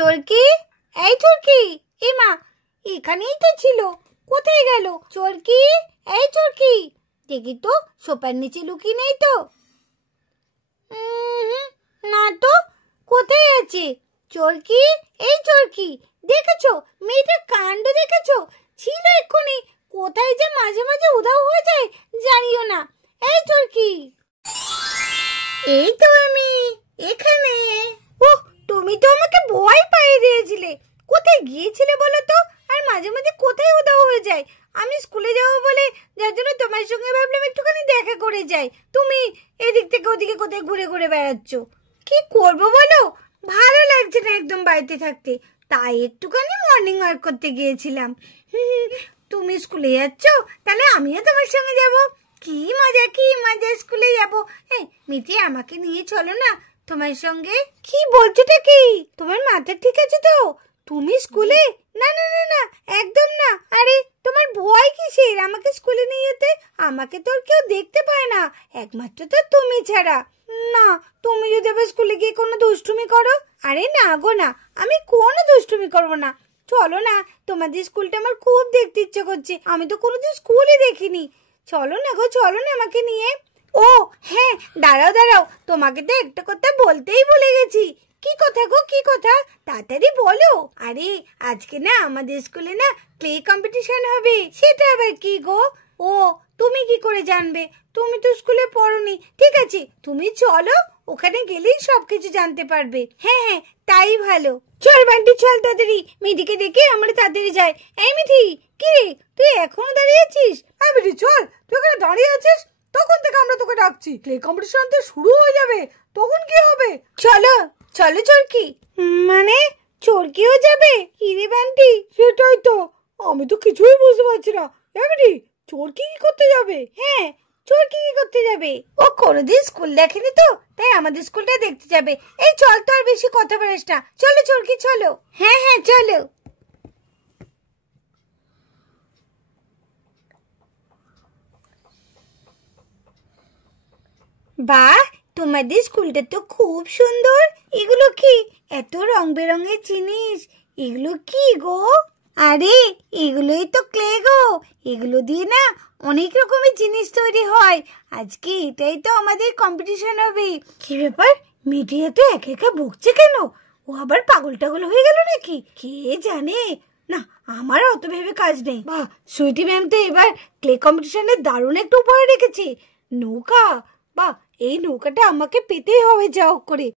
চরকি, এই চরকি, এ মা, এখানেই তো ছিল, কোথায় গেল? চরকি, এই চরকি, দেখি তো সোফার নিচে লুকিয়ে নেই তো। না তো, কোথায় আছে? চরকি, এই চরকি, দেখেছো মেয়েটার কাণ্ড দেখেছো? ছিল এক্ষুনি, কোথায় যে মাঝে মাঝে উধাও হয়ে যায় জানিও না। এই চরকি, এই তো আমি এখানে। ওহ, তুমি তো আমাকে ভয় পাইয়ে দিয়েছিলে। কোথায় গিয়েছিলে বলো তো? আর মাঝে মাঝে কোথায় উধাও হয়ে যায়। আমি স্কুলে যাবো বলে যার জন্য তোমার সঙ্গে ভাবলাম একটুখানি দেখা করে যাই, তুমি এদিক থেকে ওদিকে কোথায় ঘুরে ঘুরে বেড়াচ্ছ। কি করবো বলো, ভালো লাগছে না একদম বাড়িতে থাকতে, তাই একটুখানি মর্নিং ওয়াক করতে গিয়েছিলাম। তুমি স্কুলে যাচ্ছ, তাহলে আমিও তোমার সঙ্গে যাব। কি মজা, কি মজা, স্কুলে যাবো। হ্যাঁ মিঠি, আমাকে নিয়ে চলো না তোমার সঙ্গে। কি বলছোটা কি? তোমার মাথা ঠিক আছে তো? তুমি স্কুলে? না না না না, একদম না। আরে তোমার ভয় কিসের আমাকে স্কুলে নিয়ে যেতে? আমাকে তো আর কেউ দেখতে পায় না, একমাত্র তো তুমি ছাড়া। না, তুমি যদি আবার স্কুলে গিয়ে কোনো দুষ্টুমি করো। আরে না গো না, আমি কোনো দুষ্টুমি করবো না। চলো না, তোমাদের স্কুলটা আমার খুব দেখতে ইচ্ছে করছে, আমি তো কোনোদিন স্কুলই দেখিনি। চলো না গো, চলো না আমাকে নিয়ে। ও হ্যাঁ, দাঁড়াও দাঁড়াও, তোমাকে তো একটা কথা বলতেই ভুলে গেছি। কি কথা গো, কি কথা? তাড়াতাড়ি বলো। আরে আজকে না আমাদের স্কুলে না ক্লে কম্পিটিশন হবে। সেটা আবার কি গো? ও, তুমি কি করে জানবে? তুমি তো স্কুলে পড়োনি। ঠিক আছে, তুমি চলো, ওখানে গেলেই সবকিছু জানতে পারবে। হ্যাঁ হ্যাঁ, তাই ভালো। চল বান্টি, চল তাড়াতাড়ি, মিঠিকে দেখে আমরা তাড়াতাড়ি যাই। এই মিঠি, কি রে তুই এখনো দাঁড়িয়ে আছিস? হ্যাঁ মিঠি চল, তুই ওখানে দাঁড়িয়ে আছিস, তখন থেকে আমরা তোকে ডাকছি। ক্লে কম্পিটিশন তো শুরু হয়ে যাবে, তখন কি হবে? চলো চলো চরকি। মানে চরকিও যাবে? ইরে বান্টি, সেটাই তো, আমি তো কিছুই বুঝতে পারছি না। মিঠি, চরকি কি করতে যাবে? হ্যাঁ, চরকি কি করতে যাবে? ও কোনোদিন স্কুল দেখেনি তো, তাই আমাদের স্কুলটা দেখতে যাবে। এই চল তো, আর বেশি কথা বলিস না, চলো চরকি চলো। হ্যাঁ হ্যাঁ চলো। বাহ, তোমাদের স্কুলটা তো খুব সুন্দর। এগুলো কি? এত রং বেরঙের জিনিস, এগুলো কি গো? আরে এগুলোই তো ক্লে গো, এগুলো দিয়ে না অনেক রকমের জিনিস তৈরি হয়। আজকে এটাই তো আমাদের কম্পিটিশন হবে। কি ব্যাপার, মিডিয়া তো একা একা বকছে কেন? ও আবার পাগল টাগল হয়ে গেল নাকি? কে জানে। না, আমার অত ভেবে কাজ নেই। বাহ, সুইটি ম্যাম তো এবার ক্লে কম্পিটিশনে দারুণ একটা উপহার রেখেছে, নৌকা। বাহ, এই নৌকাটা আমাকে পেতেই হবে যা হোক করে।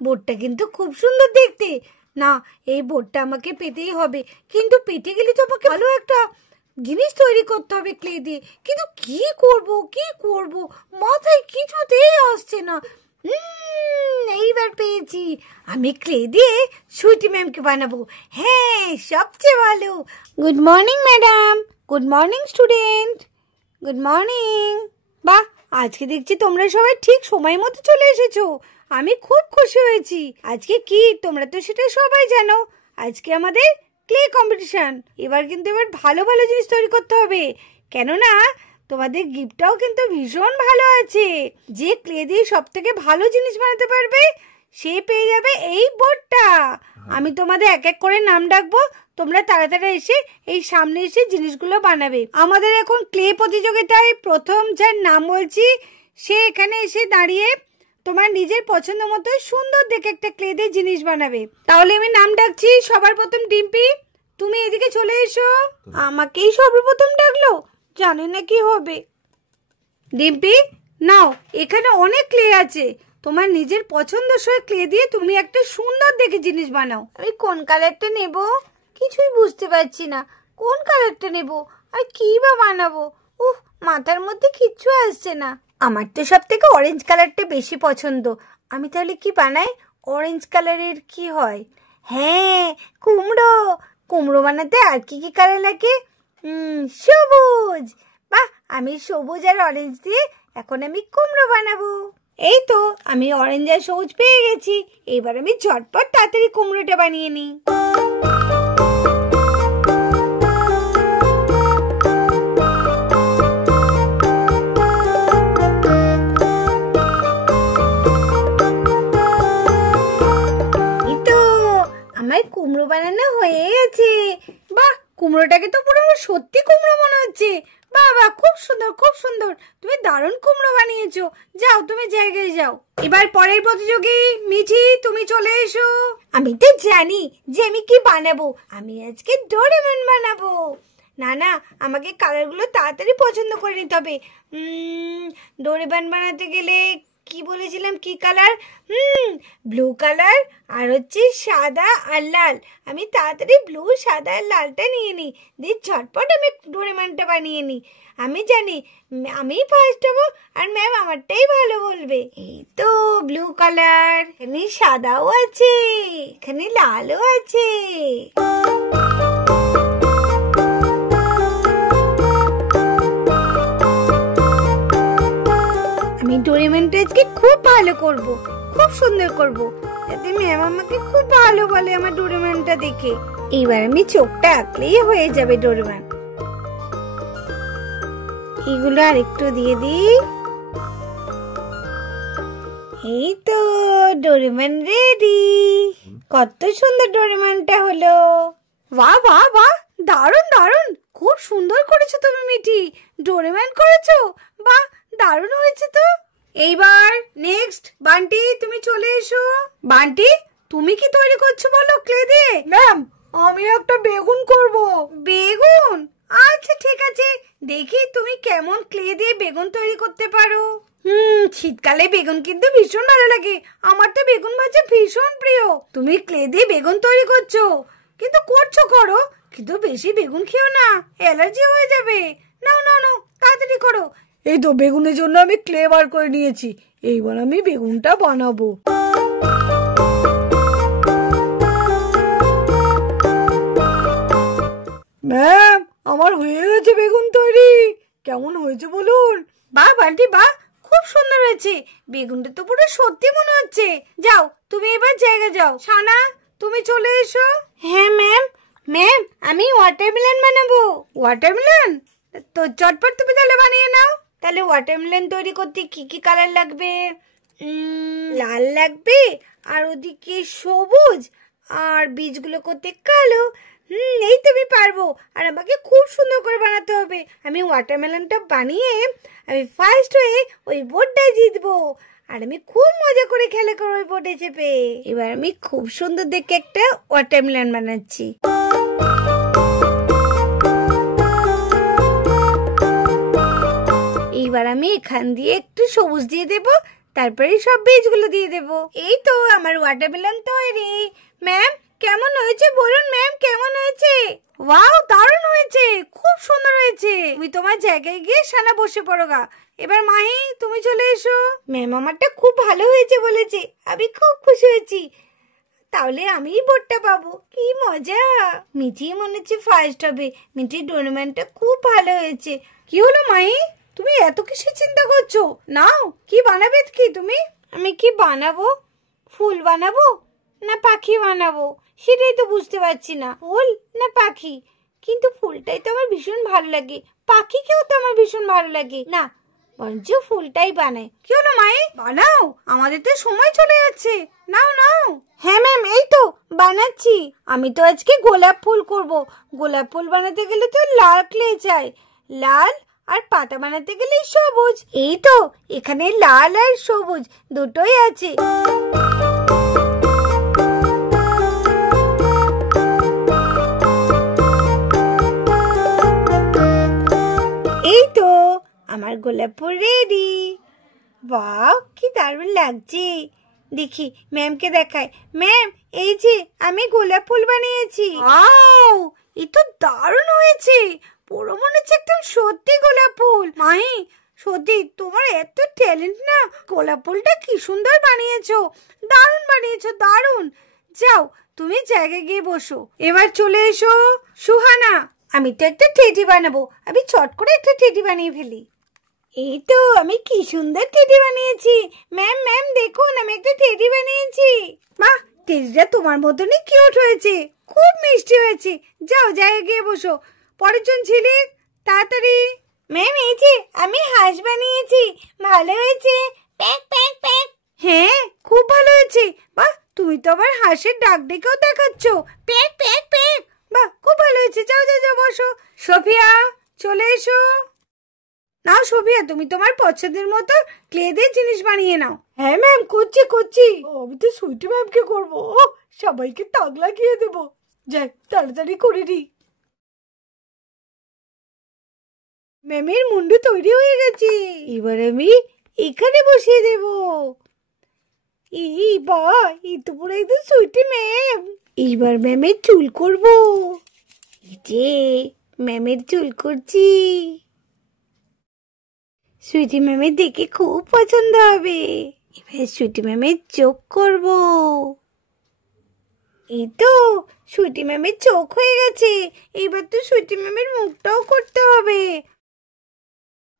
বোটটা কিন্তু খুব সুন্দর দেখতে। না, এই বোটটা আমাকে পেতেই হবে। কিন্তু পেতে গেলে তো আমাকে ভালো একটা জিনিস তৈরি করতে হবে ক্লে দিয়ে। কিন্তু কি করব, কি করব, মাথায় কিছুতেই আসছে না। এইবার পেয়েছি, আমি ক্লে দিয়ে সুইটি ম্যামকে বানাবো। হ্যাঁ, সবচেয়ে ভালো। Good morning madam. Good morning student. Good morning. বাহ, আজকে দেখছি তোমরা সবাই ঠিক সময় মতো চলে এসেছো, আমি খুব খুশি হয়েছি। আজকে কি, তোমরা তো সেটা সবাই জানো, আজকে আমাদের ক্লে কম্পিটিশন। এবার ভালো ভালো জিনিস তৈরি করতে হবে, কেননা তোমাদের গিফটটাও কিন্তু ভীষণ ভালো আছে। যে ক্লে দিয়ে সব থেকে ভালো জিনিস বানাতে পারবে সে পেয়ে যাবে এই বোর্ডটা। আমি তোমাদের এক এক করে নাম ডাকবো, তোমরা তাড়াতাড়ি এসে এই সামনে এসে জিনিসগুলো বানাবে। আমাদের এখন ক্লে প্রতিযোগিতায় প্রথম যার নাম বলছি, সে এখানে এসে দাঁড়িয়ে তোমার নিজের পছন্দ মতো সুন্দর দেখে একটা ক্লে দিয়ে জিনিস বানাবে। তাহলে আমি নাম ডাকছি, সবার প্রথম ডিম্পি, তুমি এদিকে চলে এসো। আমাকেই সর্বপ্রথম ডাকলো, জানি না কি হবে। ডিম্পি নাও, এখানে অনেক ক্লে আছে, তোমার নিজের পছন্দসই ক্লে দিয়ে তুমি একটা সুন্দর দেখে জিনিস বানাও। আমি কোন কালারটা নেব কিছুই বুঝতে পারছি না, কোন কালারটা নেব আর কি বা বানাবো। উফ, মাথার মধ্যে কিচ্ছু আসছে না। আমার তো সব থেকে অরেঞ্জ কালারটা বেশি পছন্দ। আমি তাহলে কি বানাই? অরেঞ্জ কালারের কি হয়? হ্যাঁ, কুমড়ো। কুমড়ো বানাতে আর কি কি কালার লাগে? সবুজ। বাহ, আমি সবুজ আর অরেঞ্জ দিয়ে এখন আমি কুমড়ো বানাবো। এই তো আমি অরেঞ্জ আর সবুজ পেয়ে গেছি, এবার আমি ঝটপট তাড়াতাড়ি কুমড়োটা বানিয়ে নিই। আমার কুমড়ো বানানো হয়ে গেছে। বাহ, কুমড়োটাকে তো পুরো সত্যি কুমড়ো মনে হচ্ছে। বাহ বাহ, খুব সুন্দর খুব সুন্দর, তুমি দারুণ কুমড়ো বানিয়েছো। যাও তুমি জায়গায় যাও। এবার পরের প্রতিযোগী মিঠি, তুমি চলে এসো। আমি তো জানি যে আমি কি বানাবো। আমি আজকে ডোরেমন বানাবো। না না, আমাকে কালারগুলো তাড়াতাড়ি পছন্দ করে নিতে হবে। ডোরেমন বানাতে গেলে কি বলেছিলাম, কি কালার? ব্লু কালার আর হচ্ছে সাদা আর লাল। আমি তাড়াতাড়ি ব্লু সাদা আর লালটা নিয়ে নিই, দিয়ে ঝটপট আমি ডোরেমনটা বানিয়ে নিই। আমি জানি আমি ফার্স্ট হবো আর ম্যাম আমারটাই ভালো বলবে। এই তো ব্লু কালার, এখানে সাদাও আছে, এখানে লালও আছে। আমি ডোরেমনটা আজকে খুব ভালো করব, খুব সুন্দর করব, যাতে ম্যাম আমাকে খুব ভালো বলে আমার ডোরেমনটা দেখে। এইবার আমি চোখটা আঁকলেই হয়ে যাবে ডোরেমন। এগুলো আর একটু দিয়ে দিই। এই তো ডোরেমন রেডি। কত সুন্দর ডোরেমনটা হলো। বাহ বাহ বাহ, দারুণ দারুণ, খুব সুন্দর করেছো তুমি মিঠি। ডোরেমন করেছো, বাহ দারুণ হয়েছে তো। এইবার নেক্সট বান্টি, তুমি চলে এসো। বান্টি, তুমি কি তৈরি করছো বলো ক্লে দিয়ে? ম্যাম, আমি একটা বেগুন করব। বেগুন? আচ্ছা ঠিক আছে, দেখি তুমি কেমন ক্লে দিয়ে বেগুন তৈরি করতে পারো। শীতকালে বেগুন কিন্তু ভীষণ ভালো লাগে। আমার তো বেগুন ভাজা ভীষণ প্রিয়। তুমি ক্লে দিয়ে বেগুন তৈরি করছো, কিন্তু করছো করো, কিন্তু বেশি বেগুন খেও না, অ্যালার্জি হয়ে যাবে। নাও নাও নাও, তাড়াতাড়ি করো। এই তো বেগুনের জন্য আমি ক্লে বার করে নিয়েছি। এইবার আমি বেগুনটা বানাবো। ম্যাম, আমার হয়ে গেছে বেগুন তৈরি। কেমন হয়েছে বলুন? বাহ বান্টি বাহ, খুব সুন্দর হয়েছে। বেগুনটা তো পুরো সত্যি মনে হচ্ছে। যাও তুমি এবার জায়গা যাও। সানা, তুমি চলে এসো। হ্যাঁ ম্যাম। ম্যাম, আমি ওয়াটারমেলন বানাবো। ওয়াটারমেলন? তো চটপট তুমি তাহলে বানিয়ে নাও। তাহলে ওয়াটারমেলন তৈরি করতে কি কি কালার লাগবে? লাল লাগবে, আর ওদিকে সবুজ, আর বীজগুলো করতে কালো। এই তুমি পারবো, আর আমাকে খুব সুন্দর করে বানাতে হবে। আমি ওয়াটারমেলনটা বানিয়ে আমি ফার্স্ট হয়ে ওই বোর্ডটায় জিতবো, আর আমি খুব মজা করে খেলা করবো ওই বোর্ডে চেপে। এবার আমি খুব সুন্দর দেখে একটা ওয়াটারমেলন বানাচ্ছি। এইবার আমি এখান দিয়ে একটু সবুজ দিয়ে দেব, তারপরে সব বীজগুলো দিয়ে দেব। এই তো আমার ওয়াটারমেলন তৈরি। ম্যাম, কেমন হয়েছে বলুন ম্যাম, কেমন হয়েছে? ওয়াও, দারুণ হয়েছে, খুব সুন্দর হয়েছে। তুমি তোমার জায়গায় গিয়ে সানা বসে পড়ো গা। এবার মাহি, তুমি চলে এসো। ম্যাম আমারটা খুব ভালো হয়েছে বলেছে, আমি খুব খুশি হয়েছি। তাহলে আমি বোর্ডটা পাবো, কি মজা। মিঠি মনে হচ্ছে ফার্স্ট হবে। মিঠির ডোরেমনটা খুব ভালো হয়েছে। কি হলো মাহি, তুমি এত কিসের চিন্তা করছো? নাও, কি বানাবে কি তুমি? আমি কি বানাবো? ফুল বানাবো না পাখি বানাবো, সেটাই তো বুঝতে পারছি না। ফুল না পাখি? কিন্তু ফুলটাই তো আমার ভীষণ ভালো লাগে, পাখিকেও তো আমার ভীষণ ভালো লাগে। না, বরঞ্চ ফুলটাই বানাই। কি হলো মাই, বানাও, আমাদের তো সময় চলে যাচ্ছে। নাও নাও। হ্যাঁ ম্যাম, এই তো বানাচ্ছি। আমি তো আজকে গোলাপ ফুল করব। গোলাপ ফুল বানাতে গেলে তো লাল ক্লে চাই, লাল, আর পাতা বানাতে গেলে সবুজ। এই তো এখানে লাল আর সবুজ দুটোই আছে। এই তো আমার গোলাপ ফুল রেডি। বাহ, কি দারুণ লাগছে। দেখি ম্যামকে দেখাই। ম্যাম, এই যে আমি গোলাপ ফুল বানিয়েছি। ওয়াও, এই তো দারুণ হয়েছে, পুরো মনে হচ্ছে একদম সত্যি গোলাপ ফুল। মাহি, সত্যি তোমার এত ট্যালেন্ট না। গোলাপ ফুলটা কি সুন্দর বানিয়েছো, দারুণ বানিয়েছো, দারুণ। যাও তুমি জায়গায় গিয়ে বসো। এবার চলে এসো সুহানা। আমি তো একটা টেডি বানাবো, আমি চট করে একটা টেডি বানিয়ে ফেলি। এই তো আমি কি সুন্দর টেডি বানিয়েছি। ম্যাম ম্যাম দেখুন, আমি একটা টেডি বানিয়েছি। বাহ, টেডিটা তোমার মতনই কিউট হয়েছে, খুব মিষ্টি হয়েছে। যাও জায়গায় গিয়ে বসো। পরের জন ঝিলিক, তাড়াতাড়ি। ম্যাম, এই যে আমি হাঁস বানিয়েছি, ভালো হয়েছে। Pack pack pack. হ্যাঁ, খুব ভালো হয়েছে। বাহ, তুমি তো আবার হাঁসের ডাক ডেকেও দেখাচ্ছ, প্যাক প্যাক প্যাক। বাহ, খুব ভালো হয়েছে। যাও যাও যাও, বসো। সোফিয়া, চলে এসো। নাও সোফিয়া, তুমি তোমার পছন্দের মতো ক্লে দিয়ে জিনিস বানিয়ে নাও। হ্যাঁ ম্যাম, করছি করছি। আমি তো সুইটি ম্যামকে করবো, সবাইকে তাক লাগিয়ে দেবো। যাই তাড়াতাড়ি করে নি। ম্যামের মুন্ডু তৈরি হয়ে গেছে, এবার আমি এখানে বসিয়ে দেব। এই বা, এই তো পুরো একদম সুইটি ম্যাম। এইবার ম্যামের চুল করব। এই যে ম্যামের চুল করছি, সুইটি ম্যামের দেখে খুব পছন্দ হবে। এবার সুইটি ম্যামের চোখ করব। এই তো সুইটি ম্যামের চোখ হয়ে গেছে, এইবার তো সুইটি ম্যামের মুখটাও করতে হবে।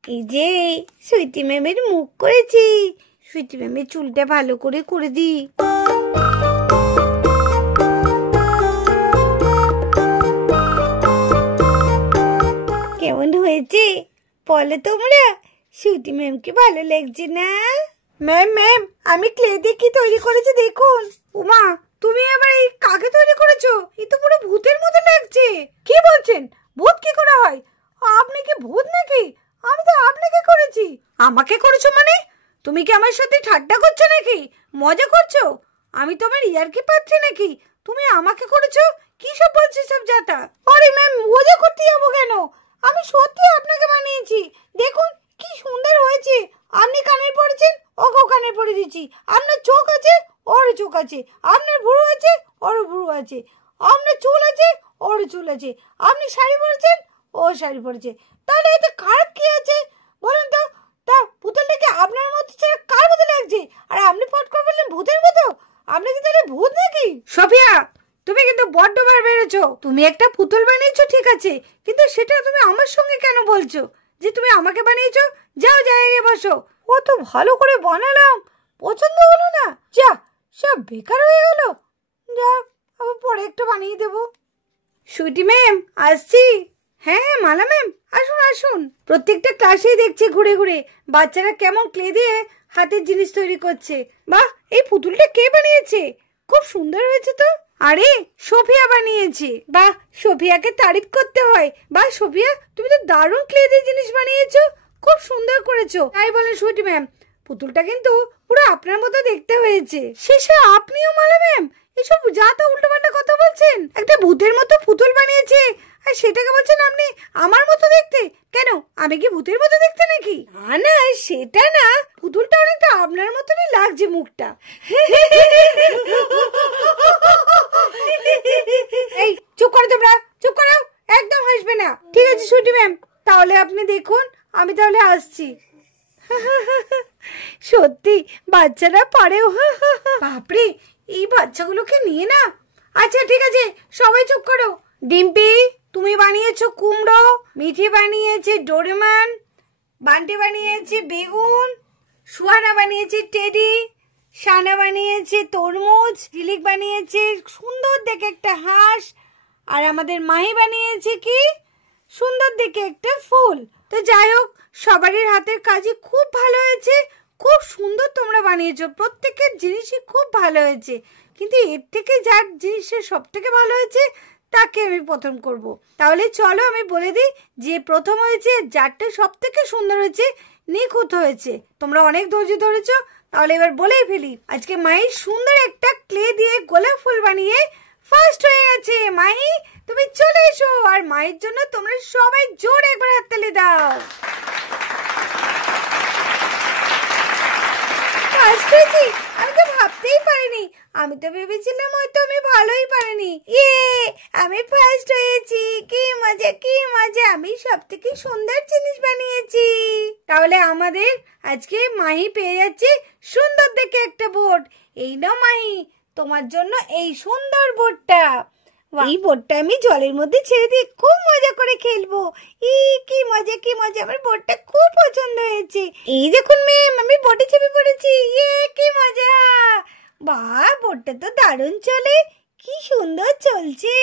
এই যে সুইটি ম্যামের মুখ করেছি, সুইটি ম্যামের চুলটা ভালো করে করে দিই। কেমন হয়েছে বলো তোমরা? সুইটি ম্যামকে ভালো লাগছে না? ম্যাম ম্যাম, আমি ক্লে দিয়ে কি তৈরি করেছি দেখুন। উমা, তুমি আবার এই কাকে তৈরি করেছো? এই তো পুরো ভূতের মতো লাগছে। কি বলছেন? ভূত কি করে হয়? আপনি কি ভূত নাকি? আমি তো আপনাকে করেছি। আমাকে করেছো মানে? তুমি কি আমার সাথে ঠাট্টা করছো নাকি? মজা করছো? আমি তোমার ইয়ার্কি পাচ্ছি নাকি? তুমি আমাকে করেছো? কি সব বলছো সব যাতা? আরে ম্যাম, মজা করতে যাবো কেন? আমি সত্যি আপনাকে বানিয়েছি। দেখুন কি সুন্দর হয়েছে। আপনি কানের পড়েছেন, ওকেও কানের পরে দিচ্ছি। আপনার চোখ আছে, ওর চোখ আছে। আপনার ভুরু আছে, ওর ভুরু আছে। আপনার চুল আছে, ওর চুল আছে। আপনি শাড়ি পরেছেন, ও শাড়ি পরেছে। তাহলে এতে খারাপ কি আছে বলুন তো? তা পুতুলটাকে আপনার মতো ছাড়া কার মতো লাগছে? আর আপনি ফট করে বললেন ভূতের মতো। আপনি কি তাহলে ভূত নাকি? সোফিয়া, তুমি কিন্তু বড্ড বার বেড়েছো। তুমি একটা পুতুল বানিয়েছো ঠিক আছে, কিন্তু সেটা তুমি আমার সঙ্গে কেন বলছো যে তুমি আমাকে বানিয়েছো? যাও জায়গায় বসো। ও তো ভালো করে বানালাম, পছন্দ হলো না, যা সব বেকার হয়ে গেল। যা, আবার পরে একটা বানিয়ে দেবো। সুইটি ম্যাম, আসছি। হ্যাঁ হ্যাঁ, মালা ম্যাম, আসুন আসুন। প্রত্যেকটা ক্লাসেই দেখছি ঘুরে ঘুরে বাচ্চারা কেমন ক্লে দিয়ে হাতের জিনিস তৈরি করছে। বাহ, এই পুতুলটা কে বানিয়েছে? খুব সুন্দর হয়েছে তো। আরে সোফিয়া বানিয়েছে। বাহ, সোফিয়াকে তারিফ করতে হয়। বাহ সোফিয়া, তুমি তো দারুণ ক্লে দিয়ে জিনিস বানিয়েছো, খুব সুন্দর করেছো। তাই বলেন সুইটি ম্যাম, পুতুলটা কিন্তু পুরো আপনার মতো দেখতে হয়েছে। শেষে আপনিও মালা ম্যাম এসব যা তা উল্টোপাল্টা কথা বলছেন। একটা ভূতের মতো পুতুল বানিয়েছে আর সেটাকে বলছেন আপনি আমার মতো দেখতে। কেন, আমি কি ভূতের মতো দেখতে নাকি? না না, সেটা না, পুতুলটা অনেকটা আপনার মতনই লাগছে মুখটা। এই চুপ করো তোমরা, চুপ করো, একদম হাসবে না। ঠিক আছে সুইটি ম্যাম, তাহলে আপনি দেখুন, আমি তাহলে আসছি। সত্যি বাচ্চারা পারেও। বাপরে, এই বাচ্চাগুলোকে নিয়ে না। আচ্ছা ঠিক আছে, সবাই চুপ করো। ডিম্পি, তুমি বানিয়েছো কুমড়ো, মিঠি বানিয়েছে ডোরেমন, বান্টি বানিয়েছে বেগুন, সুহানা বানিয়েছে টেডি, শানা বানিয়েছে তরমুজ, ঝিলিক বানিয়েছে সুন্দর দেখে একটা হাঁস, আর আমাদের মাহি বানিয়েছে কি সুন্দর দেখে একটা ফুল। তো যাই হোক, সবারই হাতের কাজই খুব ভালো হয়েছে, খুব সুন্দর তোমরা বানিয়েছো। প্রত্যেকের জিনিসই খুব ভালো হয়েছে, কিন্তু এর থেকে যার জিনিসের সব থেকে ভালো হয়েছে তাকে আমি প্রথম করব। তাহলে চলো আমি বলে দিই, যে প্রথম হয়েছে, যারটা সব থেকে সুন্দর হয়েছে, নিখুঁত হয়েছে। তোমরা অনেক ধৈর্য ধরেছো, তাহলে এবার বলেই ফেলি। আজকে মাহি সুন্দর একটা ক্লে দিয়ে গোলাপ ফুল বানিয়ে ফার্স্ট হয়ে গেছে। মাহি, তুমি চলে এসো, আর মায়ের জন্য তোমরা সবাই জোরে একবার হাততালি দাও। ফার্স্ট হয়েছি, আমি তো ভাবতেই পারিনি। আমি তো ভেবেছিলাম হয়তো আমি ভালোই পারিনি। আমি ফার্স্ট হয়েছি, কি মজা কি মজা, আমি সব থেকে সুন্দর জিনিস বানিয়েছি। তাহলে আমাদের আজকে মাহি পেয়ে যাচ্ছে সুন্দর দেখে একটা বোর্ড। এই নাও মাহি, তোমার জন্য এই সুন্দর বোর্ডটা। এই বোর্ডটা আমি জলের মধ্যে ছেড়ে দিয়ে খুব মজা করে খেলবো। কি মজা কি মজা, আমার বোর্ডটা খুব পছন্দ হয়েছে। এই দেখুন ম্যাম, আমি বোর্ডে চেপে পড়েছি। কি মজা! বাহ, বোর্ডটা তো দারুণ চলে, কি সুন্দর চলছে।